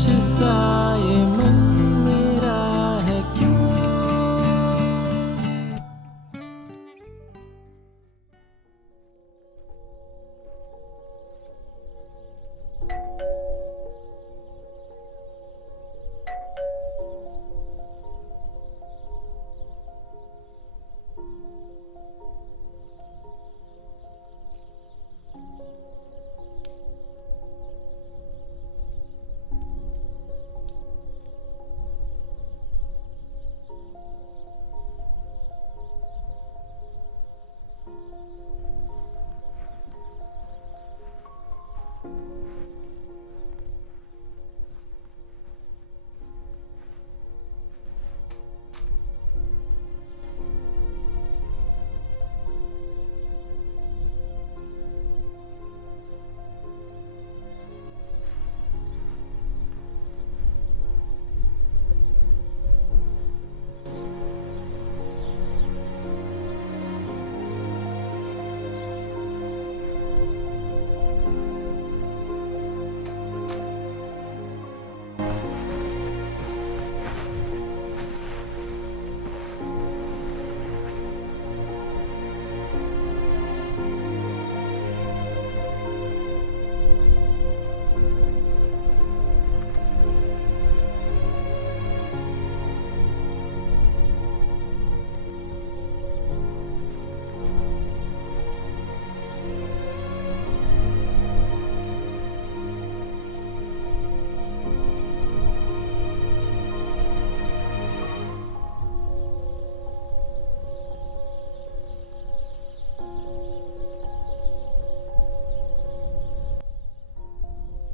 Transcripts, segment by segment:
सा ये मन मेरा है क्यों।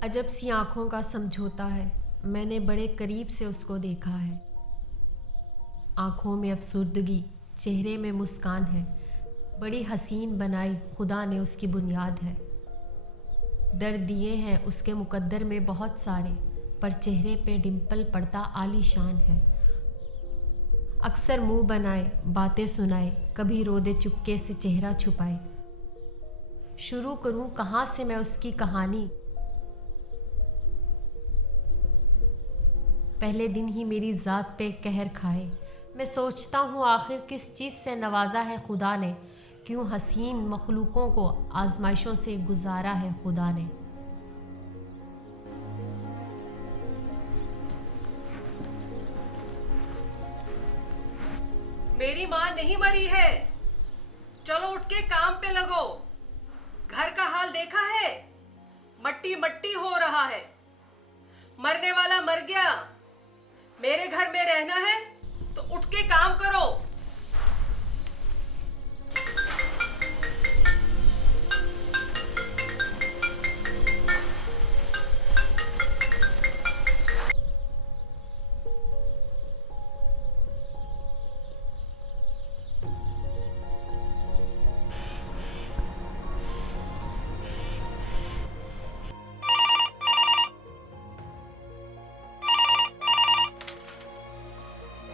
अजब सी आँखों का समझौता है, मैंने बड़े करीब से उसको देखा है। आँखों में अफसुर्दगी, चेहरे में मुस्कान है। बड़ी हसीन बनाई खुदा ने उसकी बुनियाद है। दर्द दिए हैं उसके मुकद्दर में बहुत सारे, पर चेहरे पे डिम्पल पड़ता आलीशान है। अक्सर मुंह बनाए, बातें सुनाए, कभी रो दे चुपके से चेहरा छुपाए। शुरू करूं कहाँ से मैं उसकी कहानी। पहले दिन ही मेरी ज़ात पे कहर खाए। मैं सोचता हूँ आखिर किस चीज़ से नवाजा है खुदा ने, क्यों हसीन मखलूकों को आजमाइशों से गुजारा है खुदा ने। मेरी माँ नहीं मरी है, चलो उठ के काम पे लगो। घर का हाल देखा है, मट्टी मट्टी हो रहा है। मरने वाला मर गया, मेरे घर में रहना है तो उठ के काम करो।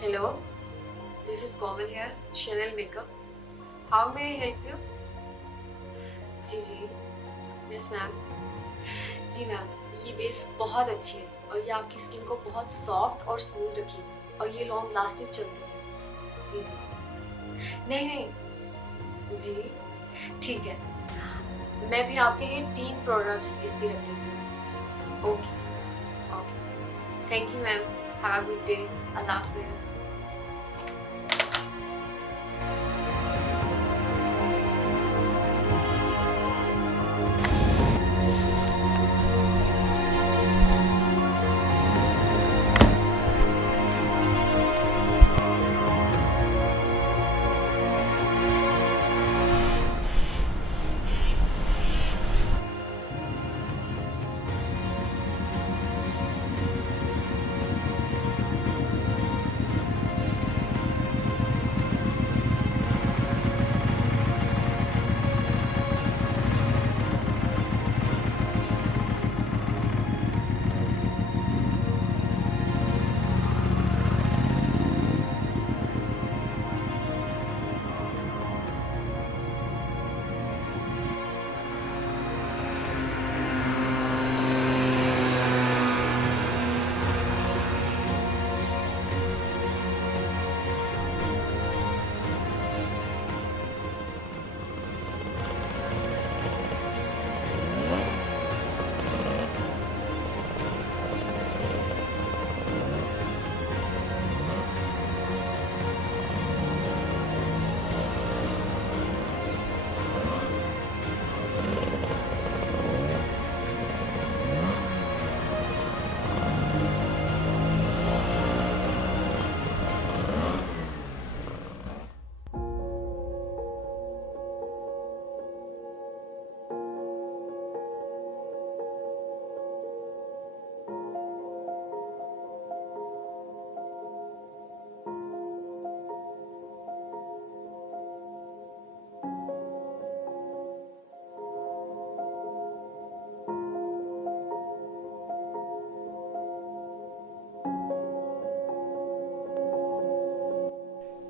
Hello, this is Komal here, Chanel Makeup. How may I help you? जी, यस मैम। जी मैम, ये बेस बहुत अच्छी है और ये आपकी स्किन को बहुत सॉफ्ट और स्मूथ रखेगी और ये लॉन्ग लास्टिंग चलती है। जी, नहीं, जी ठीक है। मैं भी आपके लिए 3 प्रोडक्ट्स इसके रख देती हूँ। Okay, thank you ma'am, have a good day, अल्लाह हाफिज़।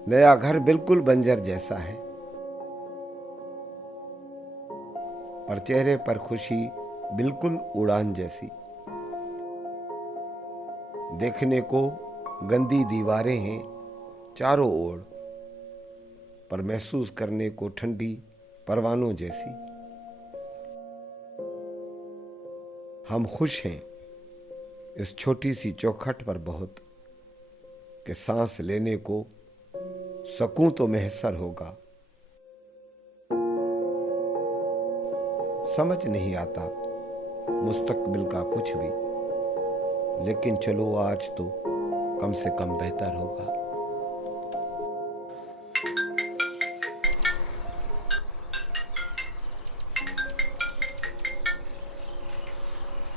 नया घर बिल्कुल बंजर जैसा है, पर चेहरे पर खुशी बिल्कुल उड़ान जैसी। देखने को गंदी दीवारें हैं चारों ओर, पर महसूस करने को ठंडी परवानों जैसी। हम खुश हैं इस छोटी सी चौखट पर बहुत, कि सांस लेने को सकूं तो मैसर होगा। समझ नहीं आता मुस्तकबिल का कुछ भी, लेकिन चलो आज तो कम से कम बेहतर होगा।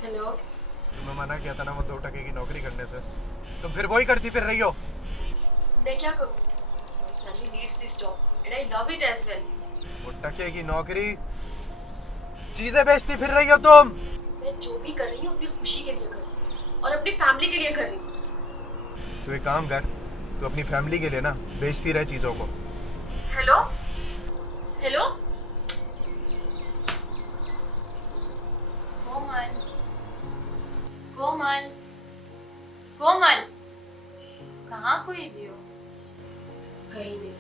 हेलो। मैं मना किया था ना वो 2 टके की नौकरी करने से, तुम फिर वही करती फिर रही हो। मैं क्या करूं? My family needs this job and I love it as well. वो टके की नौकरी, चीजें बेचती फिर रही हो तुम। मैं जो भी कर रही हूँ अपनी खुशी के लिए कर रही हूँ और अपनी फैमिली के लिए कर रही हूँ। तू एक काम कर, तू अपनी फैमिली के लिए ना बेचती रहे चीजों को। हेलो हेलो कोमल कोमल कोमल, कहाँ कोई भी हो? कहीं नहीं।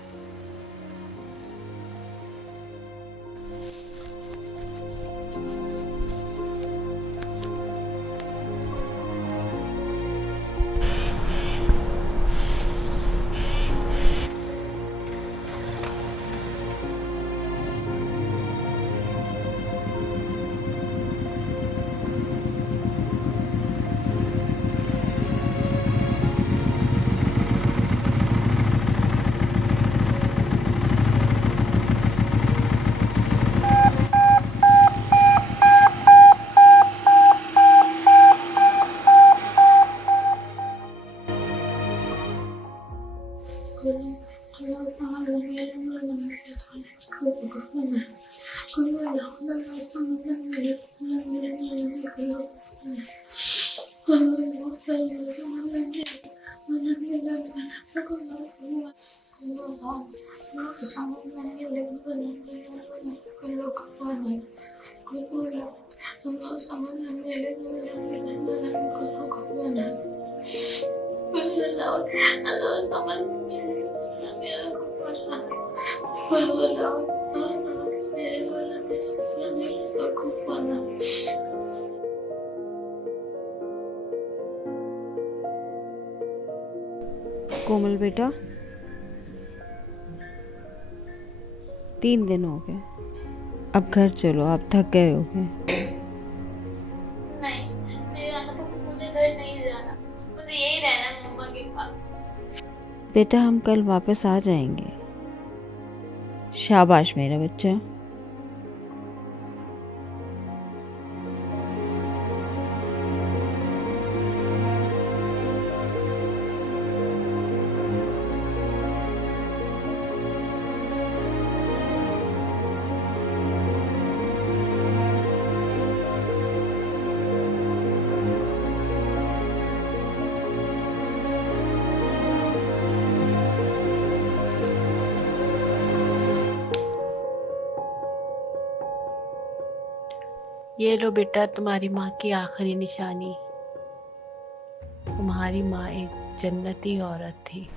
कोमल बेटा, 3 दिन हो गए, अब घर चलो, आप थक गए होगे। नहीं नहीं जाना पापा, मुझे घर नहीं जाना, मुझे यही रहना है मम्मा के पास। बेटा हम कल वापस आ जाएंगे। शाबाश मेरा बच्चा। ये लो बेटा तुम्हारी माँ की आखिरी निशानी। तुम्हारी माँ एक जन्नती औरत थी।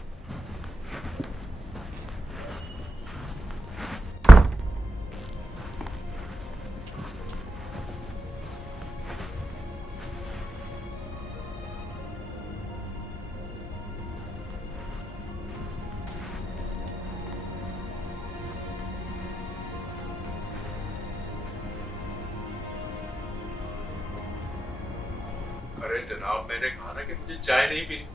अरे जनाब, मैंने कहा ना कि मुझे चाय नहीं पीनी।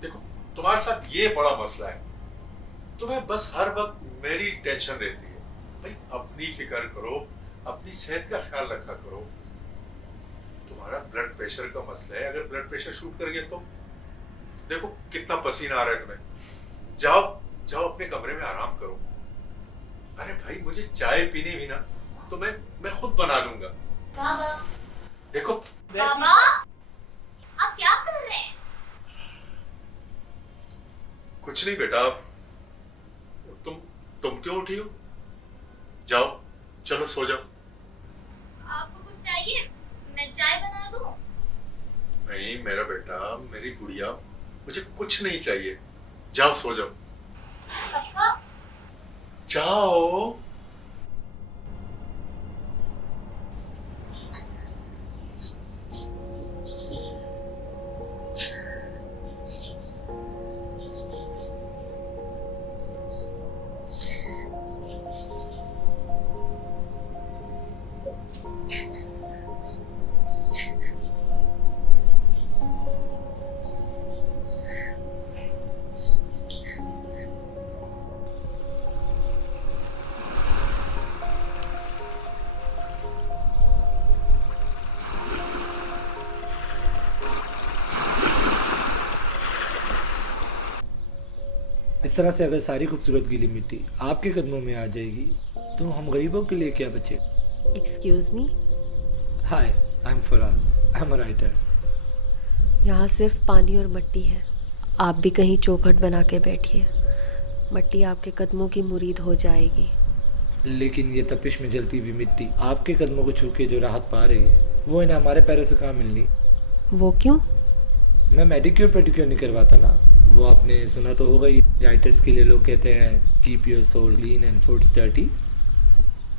देखो तुम्हारे साथ ये बड़ा मसला है, तुम्हें बस हर वक्त मेरी टेंशन रहती है। भाई अपनी फिक्र करो, अपनी सेहत का ख्याल रखा करो। तुम्हारा ब्लड प्रेशर का मसला है, अगर ब्लड प्रेशर शूट कर गया तो देखो कितना पसीना आ रहा है तुम्हें। जाओ जाओ अपने कमरे में आराम करो। अरे भाई मुझे चाय पीनी भी ना तो मैं खुद बना लूंगा। बाबा, देखो बाबा, आप क्या कर रहे हैं? कुछ नहीं बेटा, तुम क्यों उठी हो? जाओ, चलो सो जाओ। आपको कुछ चाहिए? मैं चाय बना दूं? नहीं मेरा बेटा, मेरी गुड़िया, मुझे कुछ नहीं चाहिए। जाओ सो जाओ। पक्का? जाओ। इस तरह से अगर सारी खूबसूरत गीली मिट्टी आपके कदमों में आ जाएगी तो हम गरीबों के लिए क्या बचे? Excuse me, hi, I am Faraz, I am a writer. यहाँ सिर्फ पानी और मिट्टी है। आप भी कहीं चौखट बना के बैठिए, मिट्टी आपके कदमों की मुरीद हो जाएगी। लेकिन ये तपिश में जलती हुई मिट्टी आपके कदमों को छू के जो राहत पा रही है वो इन्हें हमारे पैरों से कहाँ मिलनी? वो क्यों? मैं मेडिक्योर पेडिक्योर नहीं करवाता ना। वो आपने सुना तो होगा ही, राइटर्स के लिए लोग कहते हैं keep your soul clean and foots dirty.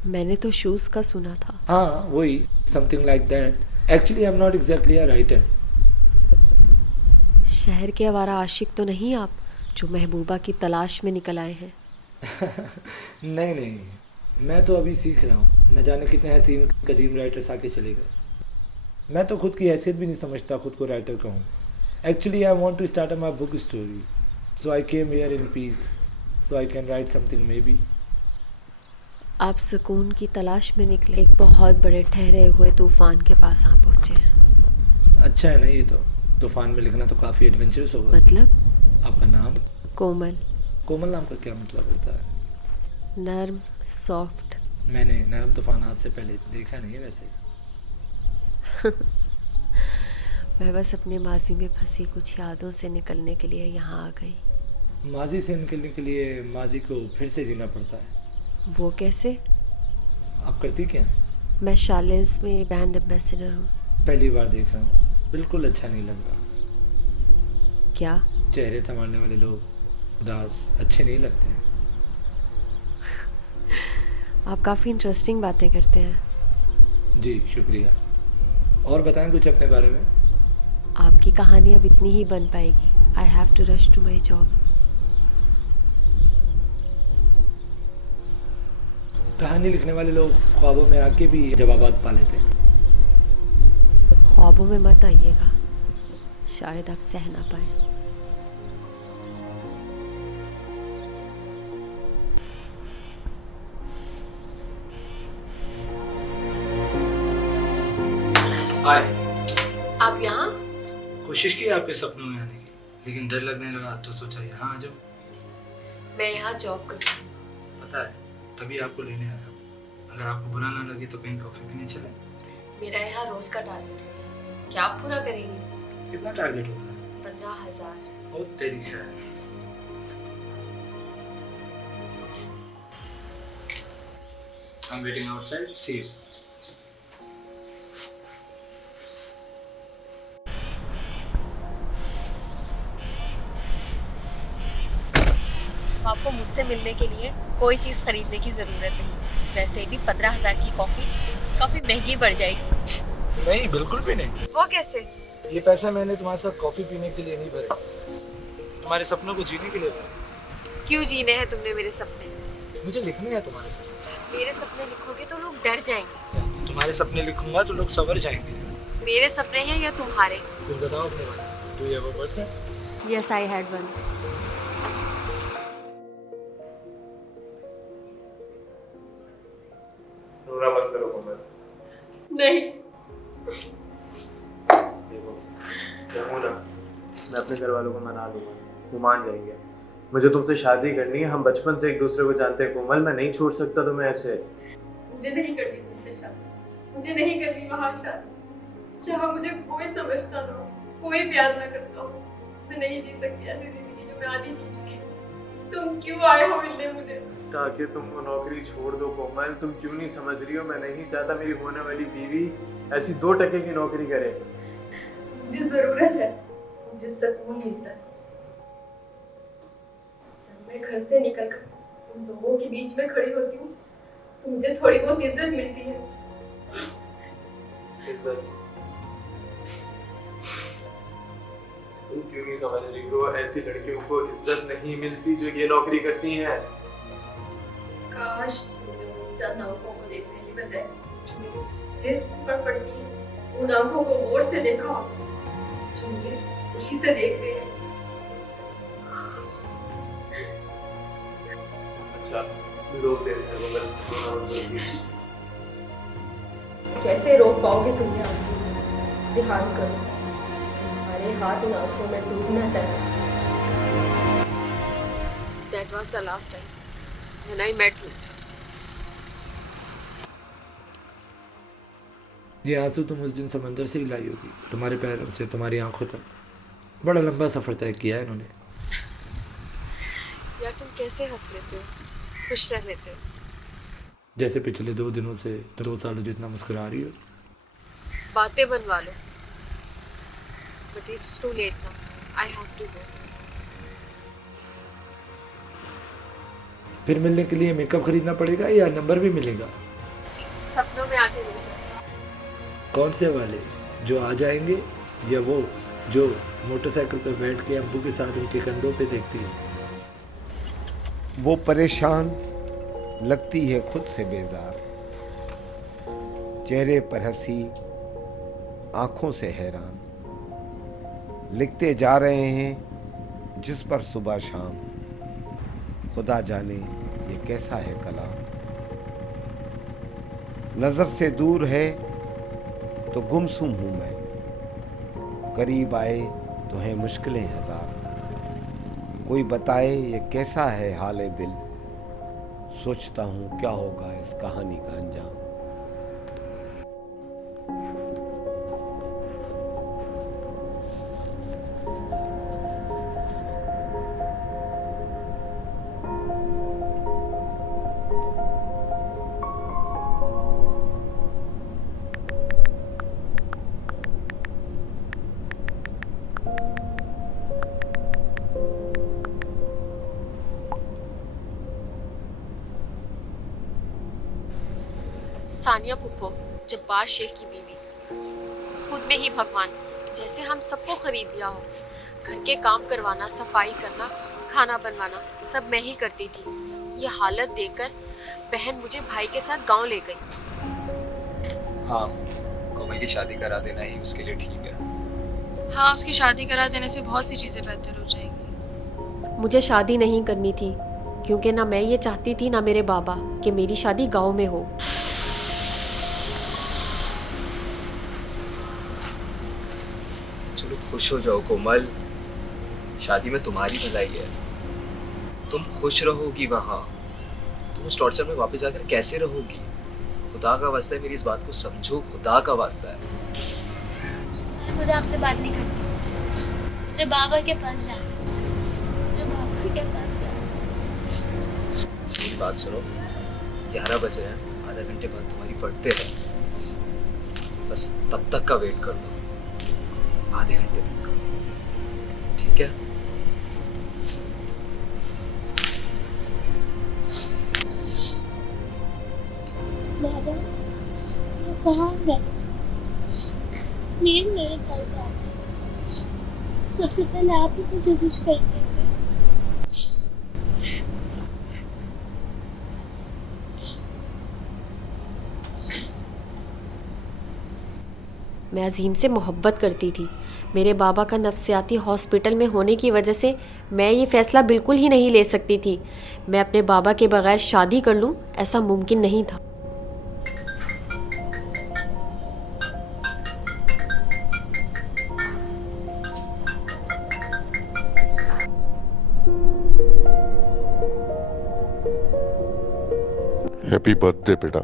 मैंने तो शूज़ का सुना था। हाँ वही, something like that. Actually I am not exactly a writer. शहर के आवारा आशिक तो नहीं आप, जो महबूबा की तलाश में निकल आए हैं? नहीं नहीं, मैं तो अभी सीख रहा हूँ। न जाने कितने हसीन कदीम राइटर्स आके चले गए। मैं तो खुद की हैसियत भी नहीं समझता खुद को राइटर कहूँ। Actually I want to start my book story, so I came here in peace, so I can write something maybe. आप सुकून की तलाश में निकले, एक बहुत बड़े ठहरे हुए तूफान के पास आ पहुँचे हैं। अच्छा है ना, ये तो तूफान में लिखना तो काफ़ी एडवेंचरस होगा। मतलब? आपका नाम? कोमल। कोमल नाम का क्या मतलब होता है? नर्म, सॉफ्ट। मैंने नरम तूफान आज से पहले देखा नहीं है वैसे। मैं बस अपने माजी में फंसी कुछ यादों से निकलने के लिए यहाँ आ गई। माजी से निकलने के लिए माजी को फिर से जीना पड़ता है। वो कैसे? आप करती क्या हैं? मैं शार्लेज में ब्रांड एम्बेसडर हूँ। पहली बार देख रहा हूँ, बिल्कुल अच्छा नहीं लग रहा। क्या? चेहरे संभालने वाले लोग उदास अच्छे नहीं लगते हैं। आप काफ़ी इंटरेस्टिंग बातें करते हैं। जी शुक्रिया। और बताएं कुछ अपने बारे में। आपकी कहानी अब इतनी ही बन पाएगी। I have to rush to my job. कहानी लिखने वाले लोग ख्वाबों में आके भी जवाबात पा लेते हैं। ख्वाबों में मत आइएगा, शायद आप सह ना पाए। हाय। आप यहाँ? कोशिश की आपके सपनों में आने की, लेकिन डर लगने लगा तो सोचा यहाँ आ जाओ। मैं यहाँ जॉब करती हूँ। पता है, तभी आपको लेने आया हूँ। अगर आपको बुरा ना लगे तो कहीं कॉफी पीने चले। मेरा यहाँ रोज का टारगेट होता है, क्या आप पूरा करेंगे? कितना टारगेट होता है? 15,000। बहुत तेरी खैर। I'm waiting outside. See you. आपको मुझसे मिलने के लिए कोई चीज़ खरीदने की ज़रूरत नहीं। वैसे भी 15,000 की कॉफ़ी काफ़ी महंगी पड़ जाएगी। नहीं, बिल्कुल भी नहीं। वो कैसे? ये पैसा मैंने तुम्हारे साथ कॉफ़ी पीने के लिए नहीं भरे, तुम्हारे सपनों को जीने के लिए भरे। क्यों जीने हैं तुमने मेरे सपने? मुझे लिखने हैं तुम्हारे सपने। मेरे सपने लिखोगे तो लोग डर जाएंगे। तुम्हारे सपने लिखूंगा तो लोग सवर जाएंगे। मेरे सपने हैं या तुम्हारे? कुछ बताओ अपने बारे में। Do you have a boyfriend? Yes, I had one. रोना मत करो कोमल। नहीं। देखो, कहूँ ना, मैं अपने घर वालों को मना लूँगा, वो मान जाएंगे। मुझे तुमसे शादी करनी है, हम बचपन से एक दूसरे को जानते हैं कोमल, मैं नहीं छोड़ सकता तुम्हें ऐसे। मुझे नहीं करनी तुमसे शादी, मुझे नहीं करनी वहाँ शादी जहाँ मुझे कोई समझता ना हो, कोई प्यार ना करता हो। मैं नहीं जी सकती ऐसी जिंदगी जो मैं आधी जी चुकी हूँ। तुम क्यों आए हो मिलने मुझे? ताकि तुम वो नौकरी छोड़ दो कोमल। तुम क्यों नहीं समझ रही हो? मैं नहीं चाहता मेरी होने वाली बीवी ऐसी 2 टके की नौकरी करे। मुझे जरूरत है, मुझे सुकून मिलता है जब मैं घर से निकलकर उन लोगों के बीच में खड़ी होती हूँ, तो मुझे थोड़ी बहुत इज्जत मिलती है। इज्जत? तुम क्यों नहीं समझ रही हो? ऐसी लड़कियों को इज्जत नहीं मिलती जो ये नौकरी करती हैं। काश तुमने चंद आंखों को देखने की बजाय जो मेरी जिस पर पड़ती है उन आंखों को गौर से देखा हो, जो मुझे खुशी से देखते हैं। अच्छा, लोग देते हैं मगर कैसे रोक पाओगे तुम ये आंसू? ध्यान करो, तुम्हारे हाथ उन आंसुओं में डूबना चाहिए। That was the last time when I met you. ये आंसू तुम उस दिन समंदर से ही लाई होगी, तुम्हारे पैरों से तुम्हारी आंखों तक। बड़ा लंबा सफ़र तय किया है इन्होंने। यार तुम कैसे हंस लेते हो, खुश रह लेते हो? जैसे पिछले 2 दिनों से 2 सालों जितना मुस्कुरा रही हो। बातें बनवा लो, but it's too late now. I have to go. फिर मिलने के लिए मेकअप खरीदना पड़ेगा या नंबर भी मिलेगा? सपनों में आके मिल जाए। कौन से वाले, जो आ जाएंगे या वो जो मोटरसाइकिल पर बैठ के अब्बू के साथ उनके कंधों पे देखती है? वो परेशान लगती है खुद से बेजार, चेहरे पर हंसी, आंखों से हैरान। लिखते जा रहे हैं जिस पर सुबह शाम, खुदा जाने ये कैसा है कलाम। नजर से दूर है तो गुमसुम हूं मैं, करीब आए तो है मुश्किलें हजार। कोई बताए ये कैसा है हाले दिल, सोचता हूं क्या होगा इस कहानी का अंजाम। सानिया पुप्पो, जब्बार शेख की बीवी, खुद में ही भगवान। जैसे हम सबको खरीद लिया हो। घर के काम करवाना, सफाई करना, खाना बनवाना सब मैं ही करती थी। ये हालत देखकर बहन मुझे भाई के साथ गांव ले गई। हाँ, कोमल की शादी करा देना ही उसके लिए ठीक है। हाँ, उसकी शादी करा देने से बहुत सी चीजें बेहतर हो जाएंगी। मुझे शादी नहीं करनी थी, क्योंकि ना मैं ये चाहती थी ना मेरे बाबा कि मेरी शादी गांव में हो। चलो खुश हो जाओ कोमल, शादी में तुम्हारी भलाई है। तुम खुश रहोगी वहाँ, तुम उस टॉर्चर में वापस जाकर कैसे रहोगी? खुदा का वास्ता है, मेरी इस बात को समझो, खुदा का वास्ता है। मुझे आपसे बात नहीं करनी, मुझे बाबा के पास जाना, मुझे बाबा के पास जाना। मेरी बात सुनो, 11 बज रहे हैं, आधा घंटे बाद तुम्हारी पढ़ते हैं, बस तब तक का वेट कर दो, आधे घंटे तक का, ठीक है? बाबा, तो कहाँ गए? प्लीज मेरे पास आ जाओ। सबसे पहले आप ही मुझे विश करते थे। मैं अजीम से मोहब्बत करती थी। मेरे बाबा का नफ्सियाती हॉस्पिटल में होने की वजह से मैं ये फ़ैसला बिल्कुल ही नहीं ले सकती थी। मैं अपने बाबा के बगैर शादी कर लूँ, ऐसा मुमकिन नहीं था। हैप्पी बर्थडे बेटा।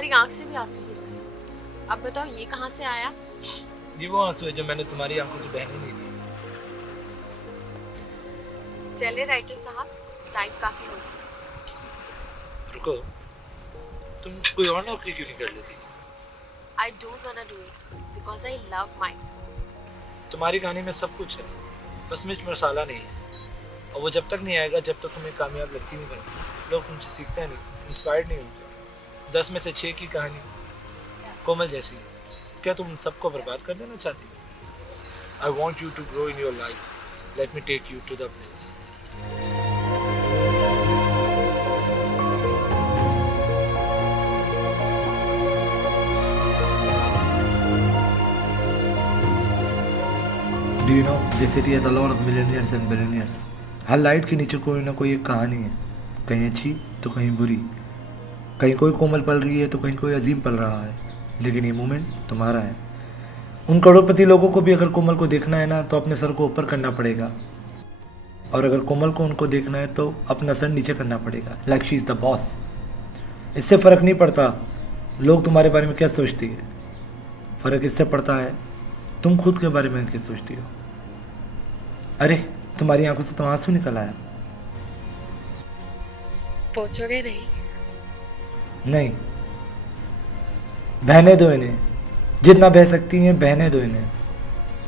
तुम्हारी आंख से भी आंसू गिर रहे हैं। अब बताओ ये कहाँ से आया? ये वो आंसू है जो मैंने तुम्हारी आंखों से बहने नहीं दिए। चले राइटर साहब, टाइम काफी हो गया। रुको, तुम कोई और नौकरी क्यों नहीं कर लेती? I don't wanna do it because I love mine. तुम्हारी कहानी में सब कुछ है, बस मिर्च मसाला नहीं है। और वो जब तक नहीं आएगा जब तक तुम्हें कामयाब लड़की नहीं बनती। लोग तुमसे सीखते नहीं, इंस्पायर्ड नहीं होते। 10 में से 6 की कहानी कोमल जैसी है। क्या तुम सबको बर्बाद कर देना चाहती हो? I want you to grow in your life. Let me take you to the place. Do you know this city has a lot of millionaires and billionaires. Her light के नीचे कोई ना कोई एक कहानी है, कहीं अच्छी तो कहीं बुरी। कहीं कोई कोमल पल रही है तो कहीं कोई अजीम पल रहा है, लेकिन ये मोमेंट तुम्हारा है। उन करोड़पति लोगों को भी अगर कोमल को देखना है ना तो अपने सर को ऊपर करना पड़ेगा, और अगर कोमल को उनको देखना है तो अपना सर नीचे करना पड़ेगा। Like she is the boss. इससे फ़र्क नहीं पड़ता लोग तुम्हारे बारे में क्या सोचती है, फ़र्क इससे पड़ता है तुम खुद के बारे में क्या सोचती हो। अरे तुम्हारी आंखों से तो आंसू निकल आया। पहुंचोगे नहीं? नहीं, बहने दो इन्हें, जितना बह सकती हैं बहने दो इन्हें।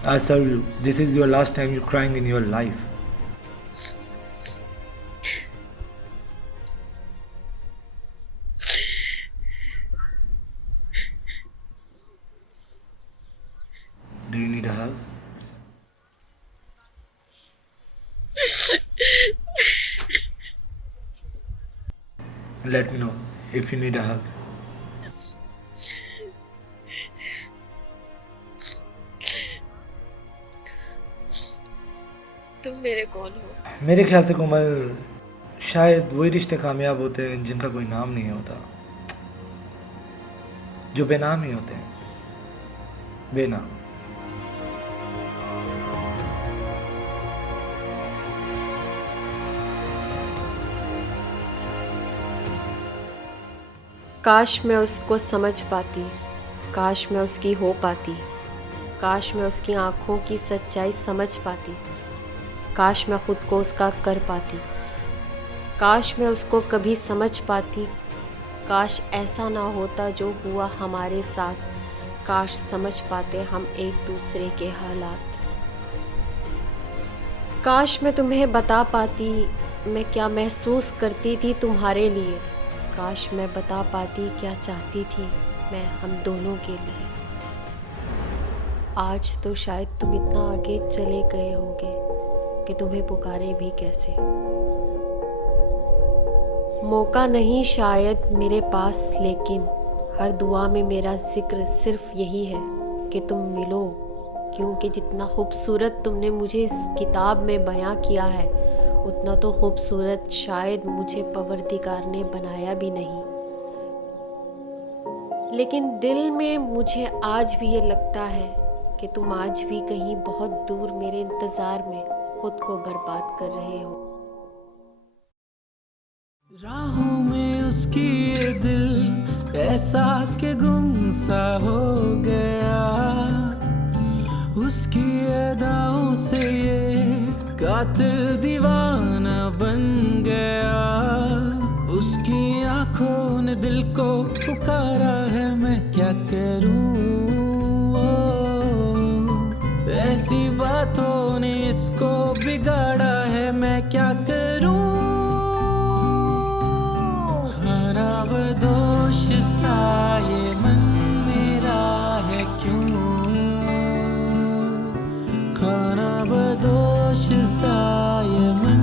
I serve you, this is your last time you crying in your life. Do you need a hug? Let me know if you need a hug. तुम मेरे कौन हो? मेरे ख्याल से कोमल, शायद वही रिश्ते कामयाब होते हैं जिनका कोई नाम नहीं होता, जो बेनाम ही होते हैं, बेनाम। काश मैं उसको समझ पाती, काश मैं उसकी हो पाती, काश मैं उसकी आँखों की सच्चाई समझ पाती, काश मैं खुद को उसका कर पाती, काश मैं उसको कभी समझ पाती, काश ऐसा ना होता जो हुआ हमारे साथ, काश समझ पाते हम एक दूसरे के हालात। काश मैं तुम्हें बता पाती मैं क्या महसूस करती थी तुम्हारे लिए, काश मैं बता पाती क्या चाहती थी मैं हम दोनों के लिए। आज तो शायद तुम इतना आगे चले गए होगे कि तुम्हें पुकारे भी कैसे। मौका नहीं शायद मेरे पास, लेकिन हर दुआ में मेरा जिक्र सिर्फ यही है कि तुम मिलो, क्योंकि जितना खूबसूरत तुमने मुझे इस किताब में बयां किया है उतना तो खूबसूरत शायद मुझे परवरदिगार ने बनाया भी नहीं। लेकिन दिल में मुझे आज भी ये लगता है कि तुम आज भी कहीं बहुत दूर मेरे इंतज़ार में खुद को बर्बाद कर रहे हो। राहों में उसकी ये दिल ऐसा कि गुमसा हो गया, उसकी अदाओं से ये कातिल दीवाना बन गया, उसकी आंखों ने दिल को पुकारा है मैं क्या करूं। ऐसी बातों ने इसको बिगाड़ा है मैं क्या करूं। खराबदोश सा ये मन मेरा है क्यों, खराबदोश सा ये मन